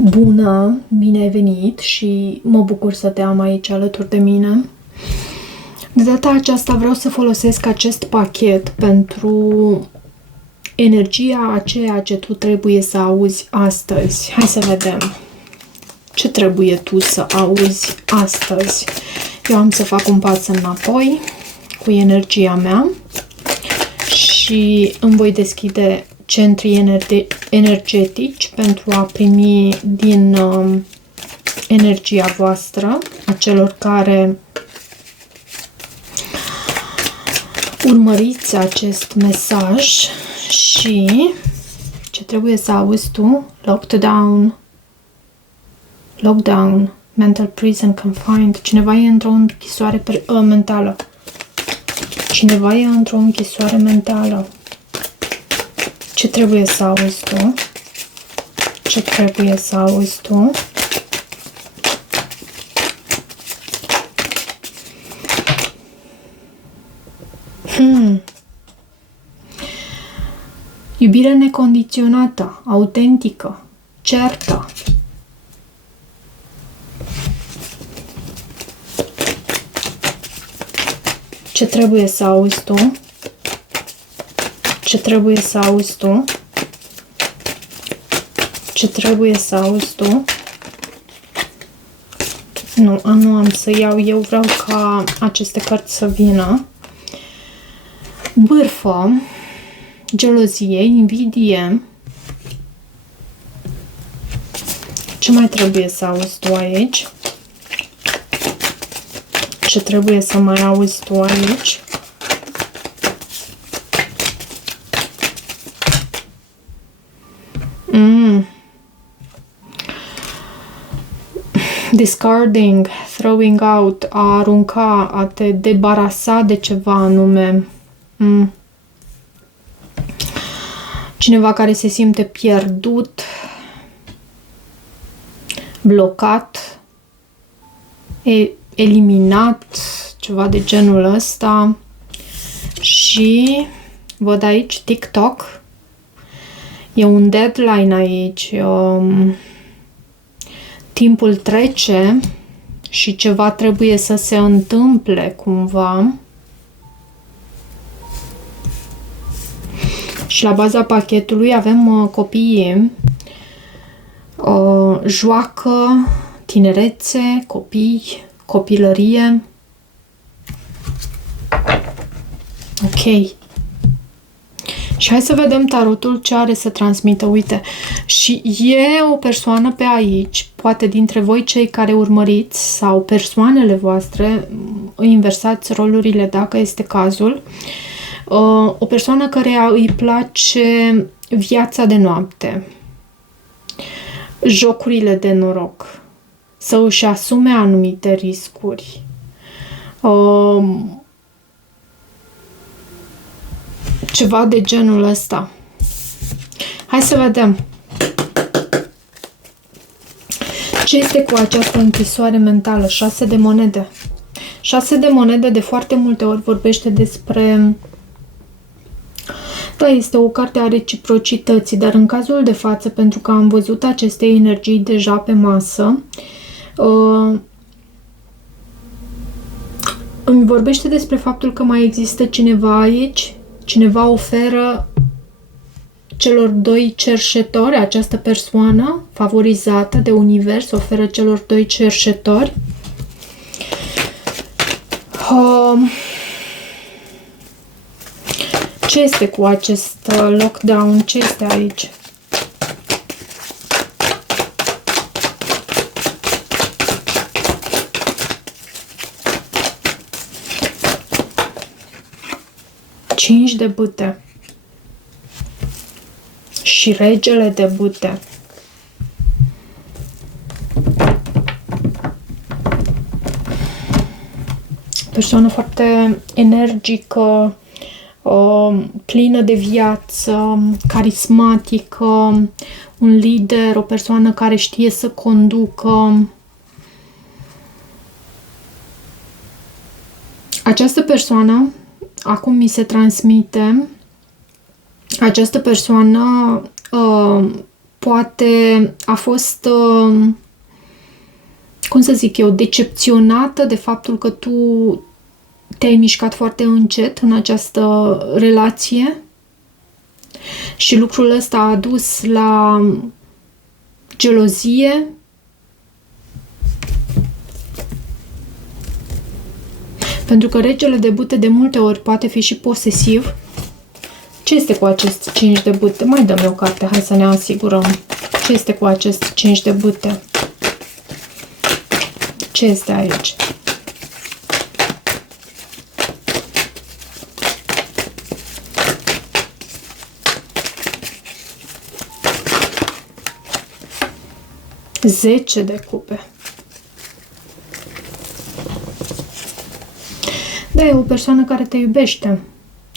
Bună, bine ai venit și mă bucur să te am aici alături de mine. De data aceasta vreau să folosesc acest pachet pentru energia a ceea ce tu trebuie să auzi astăzi. Hai să vedem ce trebuie tu să auzi astăzi. Eu am să fac un pas înapoi cu energia mea și îmi voi deschide centrii energetici pentru a primi din energia voastră, a celor care urmăriți acest mesaj. Și ce trebuie să auzi tu? Lockdown, mental prison confined. Cineva e într-o închisoare mentală. Cineva e într-o închisoare mentală. Ce trebuie să auzi tu? Ce trebuie să auzi tu? Iubire necondiționată, autentică, certă. Ce trebuie să auzi tu? Ce trebuie să auzi tu? Ce trebuie să auzi tu? Nu am să iau. Eu vreau ca aceste cărți să vină. Bârfă, gelozie, invidie. Ce mai trebuie să auzi tu aici? Ce trebuie să mai auzi tu aici? Discarding, throwing out, a arunca, a te debarasa de ceva anume. Cineva care se simte pierdut, blocat, eliminat, ceva de genul ăsta. Și văd aici TikTok. E un deadline aici. Timpul trece și ceva trebuie să se întâmple cumva. Și la baza pachetului avem copiii, joacă, tinerețe, copii, copilărie. Ok. Și hai să vedem tarotul ce are să transmită. Uite, și e o persoană pe aici, poate dintre voi cei care urmăriți sau persoanele voastre, inversați rolurile dacă este cazul, o persoană care îi place viața de noapte, jocurile de noroc, să își asume anumite riscuri, ceva de genul ăsta. Hai să vedem ce este cu această închisoare mentală. 6 de monede. 6 de monede de foarte multe ori vorbește despre... Da, este o carte a reciprocității, dar în cazul de față, pentru că am văzut aceste energii deja pe masă, îmi vorbește despre faptul că mai există cineva aici. Cineva oferă celor doi cerșetori, această persoană favorizată de univers oferă celor doi cerșetori. Ce este cu acest lockdown? Ce este aici? Cinci de bâte și regele de bâte. Persoană foarte energică, plină de viață, carismatică, un lider, o persoană care știe să conducă. Această persoană, acum mi se transmite, această persoană poate a fost, cum să zic eu, decepționată de faptul că tu te-ai mișcat foarte încet în această relație și lucrul ăsta a dus la gelozie, pentru că regele de bute de multe ori poate fi și posesiv. Ce este cu acest 5 de bute? Mai dăm o carte, hai să ne asigurăm. Ce este cu acest 5 de bute? Ce este aici? Zece de cupe. Da, e o persoană care te iubește.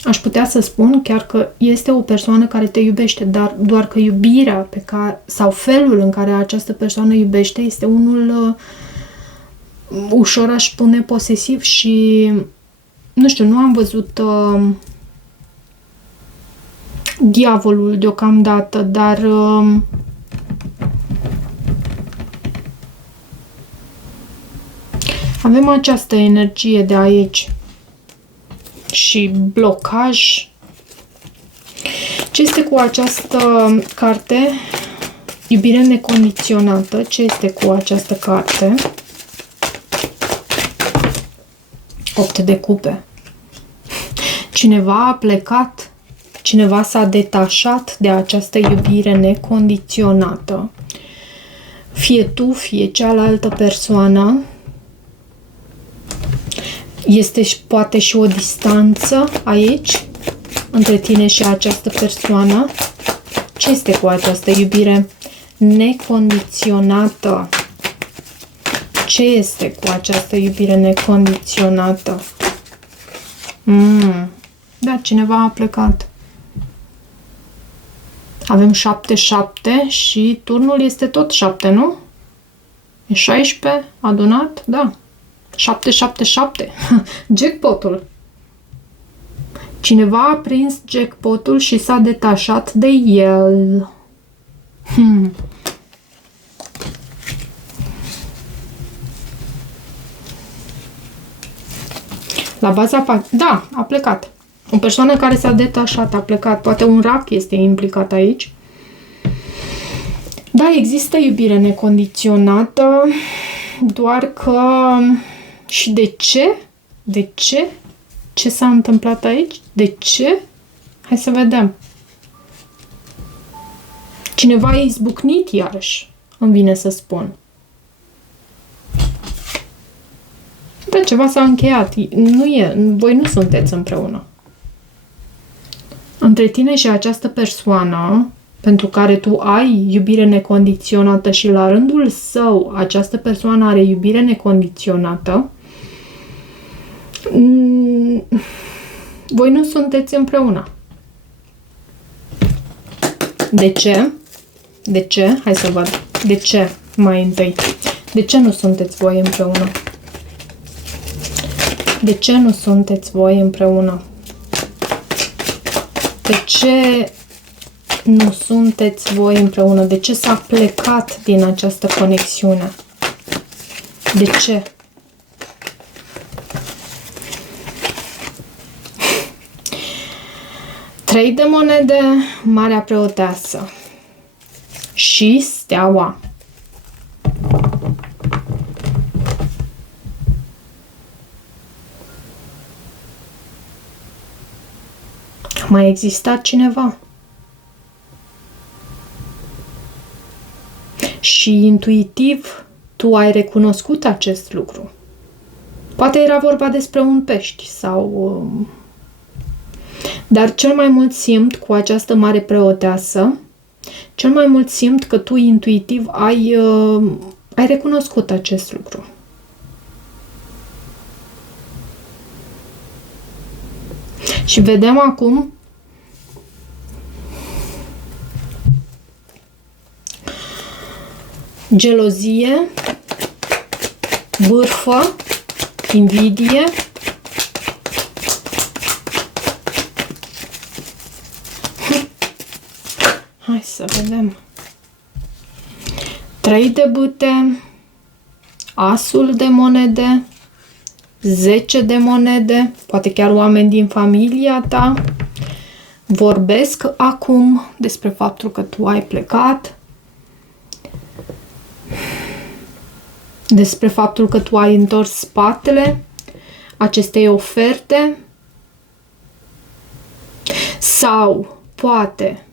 Aș putea să spun chiar că este o persoană care te iubește, dar doar că iubirea pe care, sau felul în care această persoană iubește este unul ușor, aș spune, posesiv și nu știu, nu am văzut diavolul deocamdată, dar avem această energie de aici și blocaj. Ce este cu această carte? Iubire necondiționată. Ce este cu această carte? 8 de cupe. Cineva a plecat, cineva s-a detașat de această iubire necondiționată. Fie tu, fie cealaltă persoană. Este poate și o distanță aici între tine și această persoană. Ce este cu această iubire necondiționată? Ce este cu această iubire necondiționată? Da, cineva a plecat. Avem 7-7 și turnul este tot 7, nu? E 16 adunat? Da. 777. Jackpotul. Cineva a prins jackpotul și s-a detașat de el. La baza... Da, a plecat. O persoană care s-a detașat a plecat. Poate un rac este implicat aici. Da, există iubire necondiționată, doar că... Și de ce? De ce? Ce s-a întâmplat aici? De ce? Hai să vedem. Cineva e izbucnit iarăși, îmi vine să spun. Da, ceva s-a încheiat. Voi nu sunteți împreună. Între tine și această persoană pentru care tu ai iubire necondiționată și la rândul său această persoană are iubire necondiționată, voi nu sunteți împreună. De ce? De ce? Hai să văd. De ce mai întâi? De ce nu sunteți voi împreună? De ce nu sunteți voi împreună? De ce nu sunteți voi împreună? De ce s-a plecat din această conexiune? De ce? Trei de monede, Marea Preoteasă și Steaua. Mai existat cineva? Și intuitiv tu ai recunoscut acest lucru. Poate era vorba despre un pești sau... Dar cel mai mult simt cu această Mare Preoteasă, cel mai mult simt că tu intuitiv ai recunoscut acest lucru. Și vedem acum gelozie, bârfă, invidie, hai să vedem. 3 de bâte, asul de monede, 10 de monede, poate chiar oameni din familia ta vorbesc acum despre faptul că tu ai plecat, despre faptul că tu ai întors spatele acestei oferte, sau poate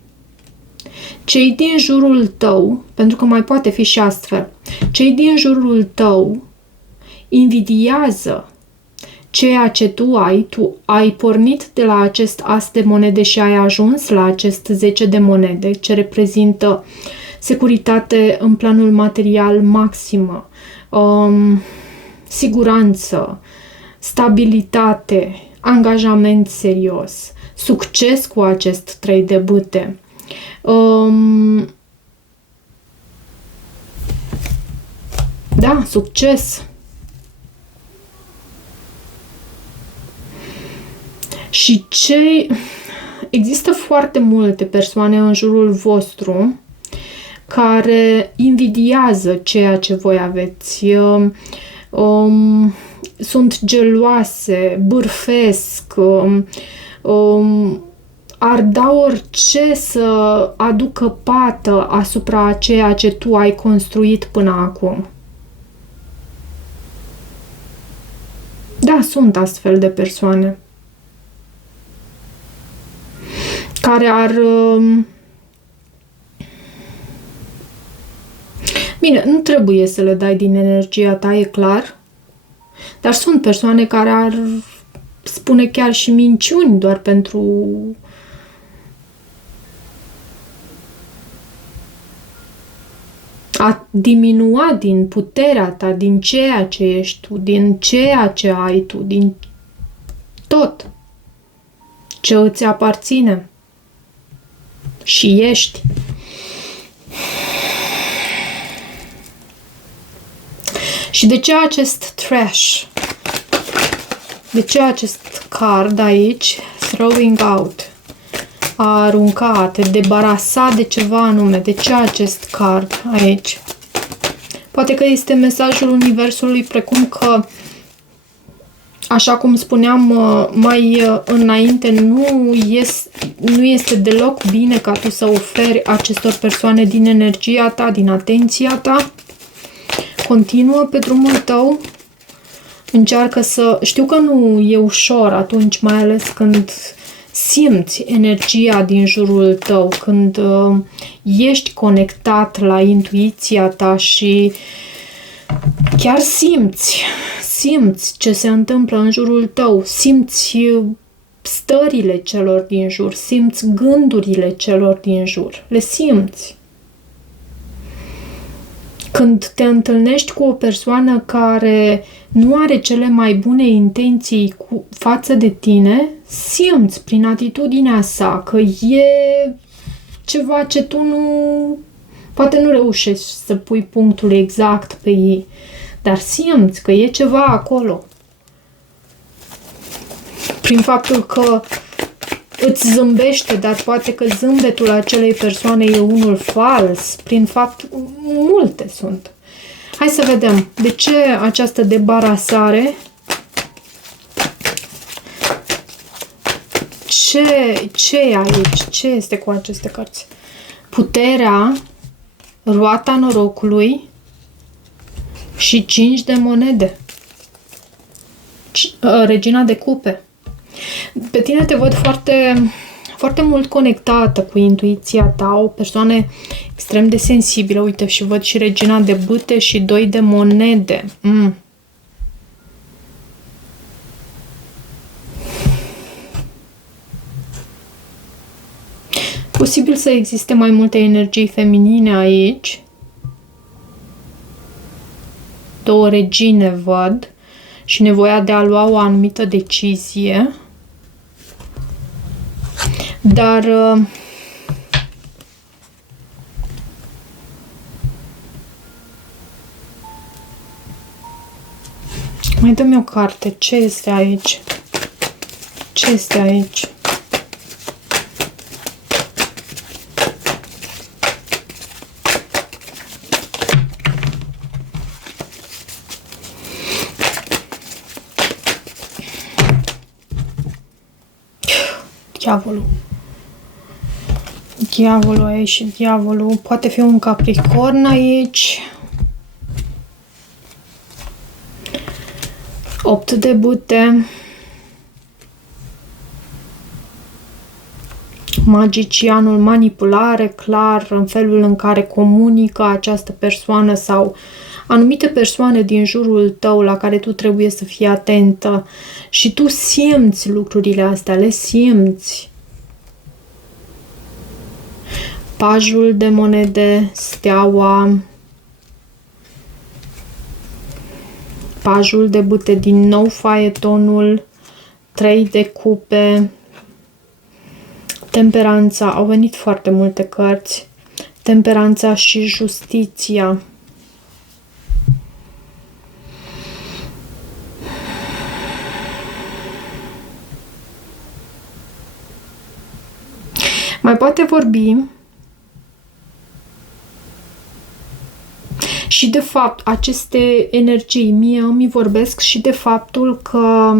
cei din jurul tău, pentru că mai poate fi și astfel, cei din jurul tău invidiază ceea ce tu ai pornit de la acest as de monede și ai ajuns la acest 10 de monede, ce reprezintă securitate în planul material maximă, siguranță, stabilitate, angajament serios, succes cu acest 3 de bâte. Da, succes. Și există foarte multe persoane în jurul vostru care invidiază ceea ce voi aveți. Sunt geloase, bârfesc, ar da orice să aducă pată asupra a ceea ce tu ai construit până acum. Da, sunt astfel de persoane care ar... Bine, nu trebuie să le dai din energia ta, e clar, dar sunt persoane care ar spune chiar și minciuni doar pentru a diminua din puterea ta, din ceea ce ești tu, din ceea ce ai tu, din tot ce îți aparține și ești. Și de ce acest trash? De ce acest card aici? Throwing out. A arunca, a te debarasa de ceva anume. De ce acest card aici? Poate că este mesajul universului, precum că, așa cum spuneam mai înainte, nu este deloc bine ca tu să oferi acestor persoane din energia ta, din atenția ta. Continuă pe drumul tău. Încearcă să... Știu că nu e ușor atunci, mai ales când simți energia din jurul tău, când ești conectat la intuiția ta și chiar simți ce se întâmplă în jurul tău, simți stările celor din jur, simți gândurile celor din jur, le simți. Când te întâlnești cu o persoană care nu are cele mai bune intenții față de tine, simți prin atitudinea sa că e ceva ce tu poate nu reușești să pui punctul exact pe ei, dar simți că e ceva acolo. Prin faptul că îți zâmbește, dar poate că zâmbetul acelei persoane e unul fals, prin fapt, multe sunt. Hai să vedem de ce această debarasare, ce e aici, ce este cu aceste cărți? Puterea, roata norocului și 5 de monede. Regina de cupe. Pe tine te văd foarte, foarte mult conectată cu intuiția ta, o persoană extrem de sensibilă. Uite, și văd și regina de bâte și 2 de monede. Posibil să existe mai multe energii feminine aici. 2 regine văd și nevoia de a lua o anumită decizie. Dar mai dă-mi o carte. Ce este aici? Ce este aici? Diavolul. Diavolul aici și diavolul. Poate fi un Capricorn aici. 8 de bute. Magicianul, manipulare, clar, în felul în care comunică această persoană sau anumite persoane din jurul tău la care tu trebuie să fii atentă și tu simți lucrurile astea, le simți. Pajul de monede, steaua, pajul de bute, din nou faetonul, 3 de cupe, temperanța, au venit foarte multe cărți, temperanța și justiția. Mai poate vorbi și de fapt aceste energii mie îmi vorbesc și de faptul că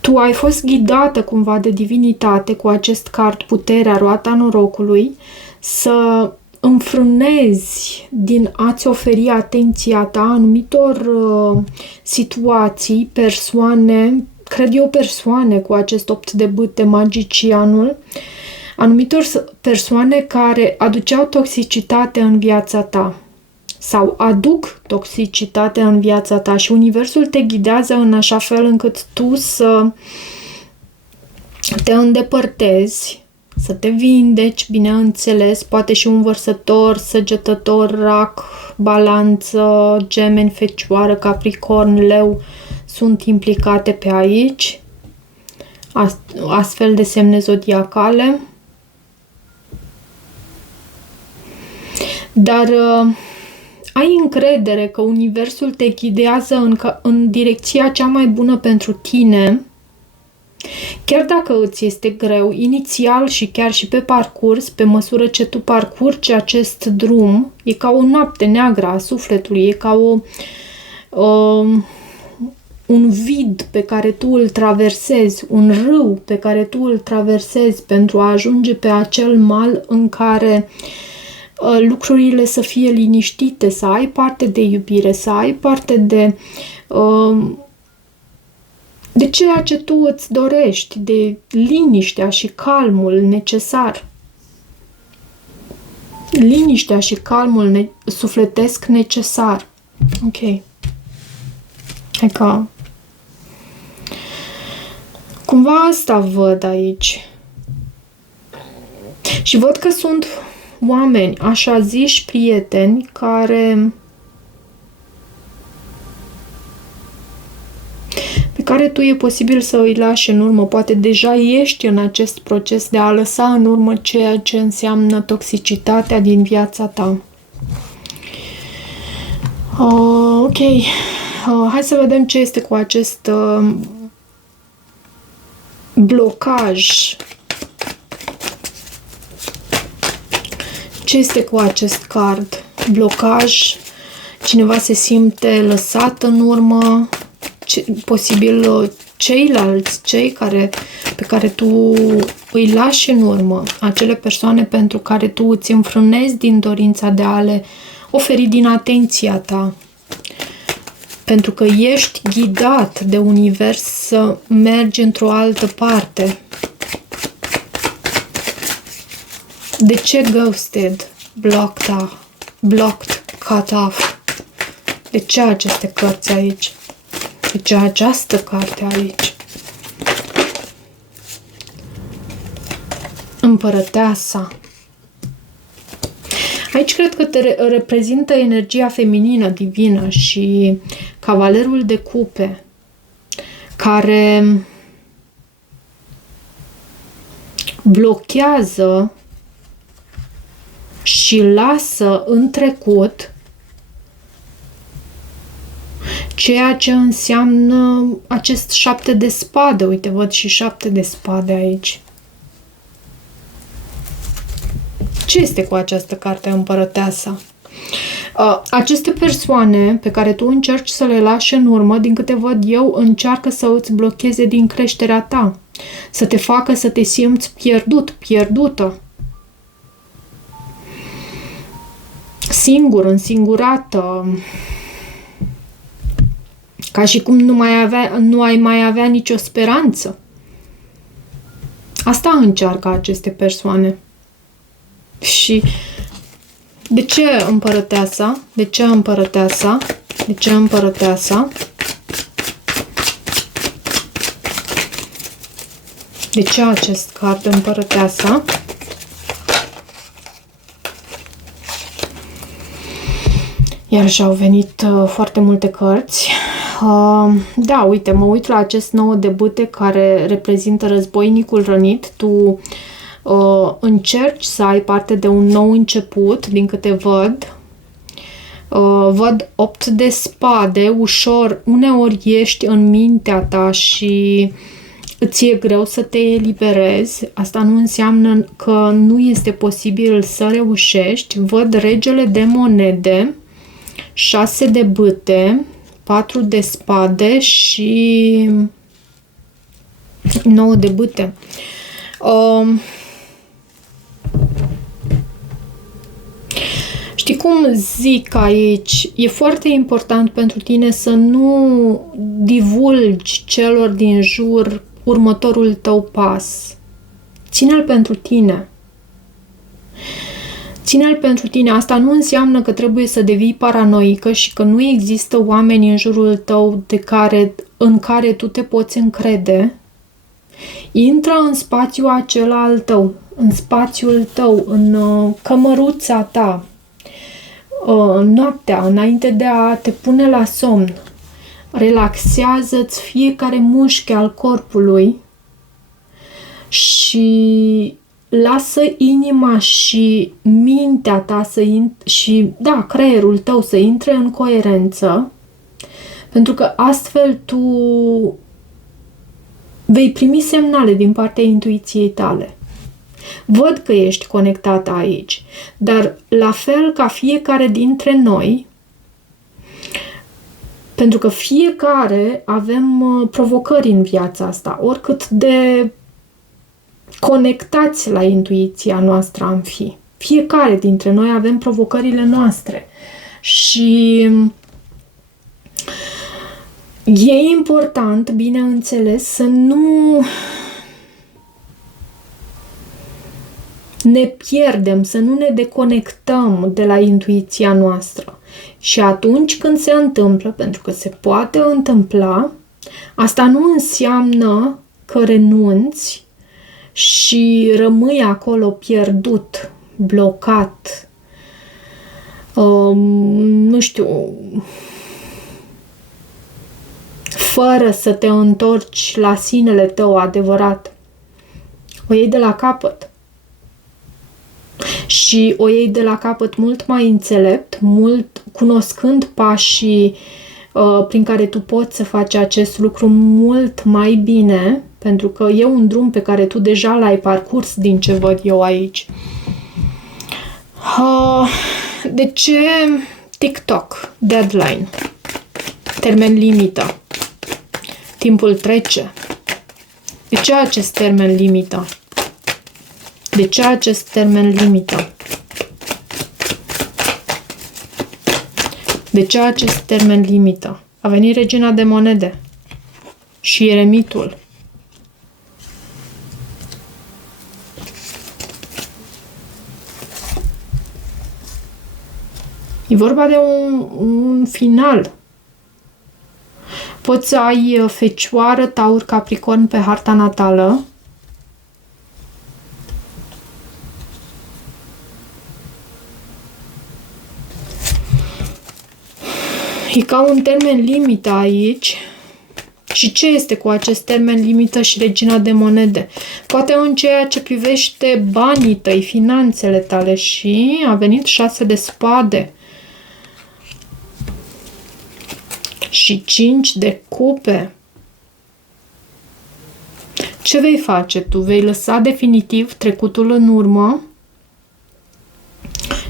tu ai fost ghidată cumva de divinitate cu acest card, puterea, roata norocului, să înfrânezi din a-ți oferi atenția ta anumitor situații, persoane, cred eu persoane cu acest 8 de bâte, magicianul, anumitor persoane care aduceau toxicitate în viața ta sau aduc toxicitate în viața ta și universul te ghidează în așa fel încât tu să te îndepărtezi, să te vindeci, bineînțeles, poate și un vărsător, săgetător, rac, balanță, gemeni, fecioară, capricorn, leu sunt implicate pe aici, astfel de semne zodiacale. Dar ai încredere că universul te ghidează în direcția cea mai bună pentru tine, chiar dacă îți este greu, inițial și chiar și pe parcurs, pe măsură ce tu parcurgi acest drum, e ca o noapte neagră a sufletului, e ca un vid pe care tu îl traversezi, un râu pe care tu îl traversezi pentru a ajunge pe acel mal în care lucrurile să fie liniștite, să ai parte de iubire, să ai parte de ceea ce tu îți dorești, de liniștea și calmul necesar. Liniștea și calmul sufletesc necesar. Ok. Hai că cumva asta văd aici. Și văd că sunt oameni, așa ziși prieteni, pe care tu e posibil să îi lași în urmă. Poate deja ești în acest proces de a lăsa în urmă ceea ce înseamnă toxicitatea din viața ta. Ok. Hai să vedem ce este cu acest blocaj. Ce este cu acest card? Blocaj, cineva se simte lăsat în urmă, posibil ceilalți, pe care tu îi lași în urmă, acele persoane pentru care tu îți înfrânezi din dorința de a le oferi din atenția ta. Pentru că ești ghidat de univers să mergi într-o altă parte. De ce ghosted, blocked, cut off? De ce aceste cărți aici? De ce această carte aici? Împărăteasa. Aici cred că te reprezintă energia feminină, divină și cavalerul de cupe, care blochează și lasă în trecut ceea ce înseamnă acest 7 de spade. Uite, văd și 7 de spade aici. Ce este cu această carte, împărăteasa? Aceste persoane pe care tu încerci să le lași în urmă, din câte văd eu, încearcă să îți blocheze din creșterea ta. să te facă să te simți pierdut, pierdută, singur, însingurată, ca și cum nu ai mai avea nicio speranță. Asta încearcă aceste persoane. Și de ce împărăteasa? De ce împărăteasa? De ce împărăteasa? De ce acest card împărăteasa? Iar și-au venit foarte multe cărți. Da, uite, mă uit la acest 9 de bâte care reprezintă războinicul rănit. Tu încerci să ai parte de un nou început, din câte văd. Văd 8 de spade, ușor, uneori ești în mintea ta și îți e greu să te eliberezi. Asta nu înseamnă că nu este posibil să reușești. Văd regele de monede, 6 de bâte, 4 de spade și 9 de bâte. Știi cum zic aici? E foarte important pentru tine să nu divulgi celor din jur următorul tău pas. Ține-l pentru tine. Ține-l pentru tine. Asta nu înseamnă că trebuie să devii paranoică și că nu există oameni în jurul tău în care tu te poți încrede. Intră în spațiul acela al tău, în spațiul tău, în cămăruța ta, noaptea, înainte de a te pune la somn. Relaxează-ți fiecare mușchi al corpului și lasă inima și mintea ta creierul tău să intre în coerență, pentru că astfel tu vei primi semnale din partea intuiției tale. Văd că ești conectată aici, dar la fel ca fiecare dintre noi, pentru că fiecare avem provocări în viața asta, oricât de conectați la intuiția noastră am fi. Fiecare dintre noi avem provocările noastre și e important, bineînțeles, să nu ne pierdem, să nu ne deconectăm de la intuiția noastră. Și atunci când se întâmplă, pentru că se poate întâmpla, asta nu înseamnă că renunți și rămâi acolo pierdut, blocat, nu știu, fără să te întorci la sinele tău adevărat. O iei de la capăt. Și o iei de la capăt mult mai înțelept, mult cunoscând pașii prin care tu poți să faci acest lucru mult mai bine, pentru că e un drum pe care tu deja l-ai parcurs din ce văd eu aici. De ce TikTok? Deadline. Termen limită. Timpul trece. De ce acest termen limită? De ce acest termen limită? De ce acest termen limită? A venit regina de monede și eremitul. E vorba de un final. Poți să ai Fecioară, Taur, Capricorn pe harta natală. E ca un termen limită aici. Și ce este cu acest termen limită și regina de monede? Poate în ceea ce privește banii tăi, finanțele tale, și a venit 6 de spade. Și 5 de cupe. Ce vei face tu? Vei lăsa definitiv trecutul în urmă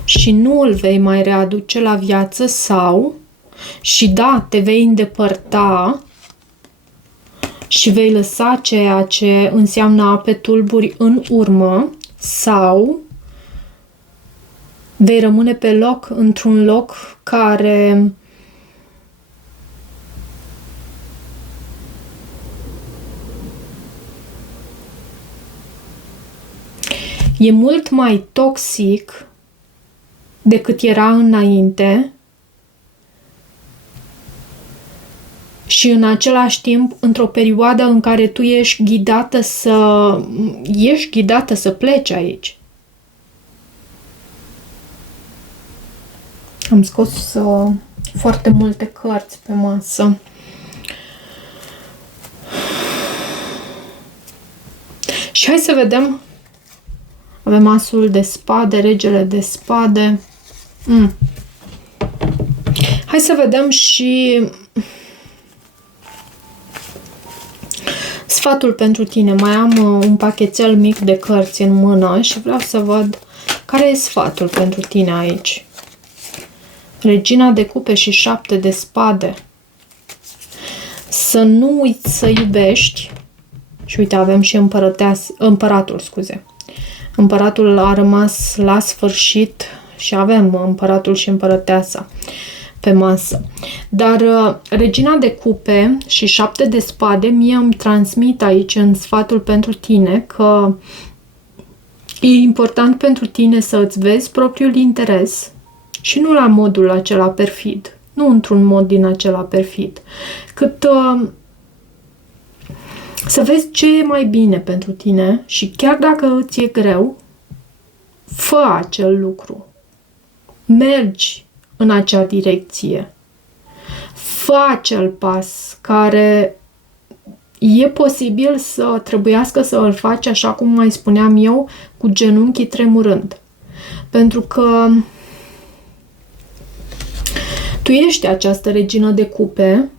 și nu îl vei mai readuce la viață sau, și da, te vei îndepărta și vei lăsa ceea ce înseamnă ape tulburi în urmă sau vei rămâne pe loc, într-un loc care e mult mai toxic decât era înainte și în același timp într-o perioadă în care tu ești ghidată să pleci aici. Am scos foarte multe cărți pe masă. Și hai să vedem. Avem asul de spade, regele de spade. Hai să vedem și sfatul pentru tine. Mai am un pachetel mic de cărți în mână și vreau să văd care e sfatul pentru tine aici. Regina de cupe și 7 de spade. Să nu uiți să iubești. Și uite, avem și împăratul, scuze. Împăratul a rămas la sfârșit și avem împăratul și împărăteasa pe masă. Dar regina de cupe și 7 de spade mie îmi transmit aici în sfatul pentru tine că e important pentru tine să îți vezi propriul interes și nu la modul acela perfid, nu într-un mod din acela perfid, cât să vezi ce e mai bine pentru tine și chiar dacă îți e greu, fă acel lucru. Mergi în acea direcție. Fă acel pas care e posibil să trebuiască să îl faci, așa cum mai spuneam eu, cu genunchii tremurând. Pentru că tu ești această regină de cupe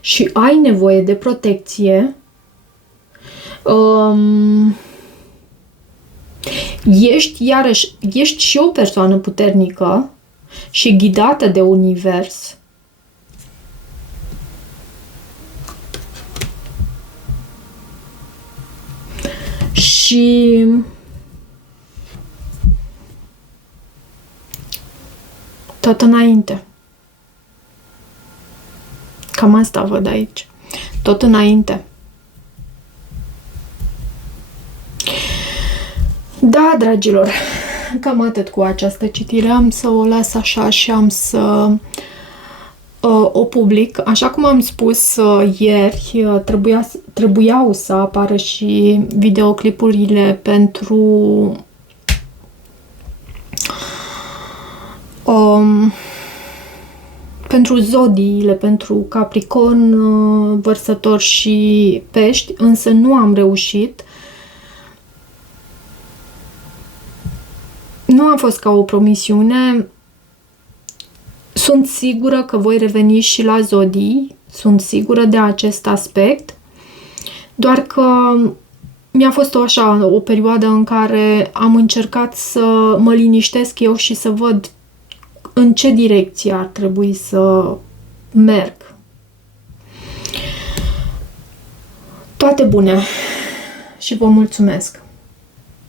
și ai nevoie de protecție. Ești și o persoană puternică și ghidată de univers. Și tot înainte. Cam asta văd aici. Tot înainte. Da, dragilor, cam atât cu această citire. Am să o las așa și am să o public. Așa cum am spus ieri, trebuiau să apară și videoclipurile pentru zodiile, pentru Capricorn, Vărsător și Pești, însă nu am reușit. Nu a fost ca o promisiune. Sunt sigură că voi reveni și la zodii. Sunt sigură de acest aspect. Doar că mi-a fost o perioadă în care am încercat să mă liniștesc eu și să văd în ce direcție ar trebui să merg. Toate bune și vă mulțumesc!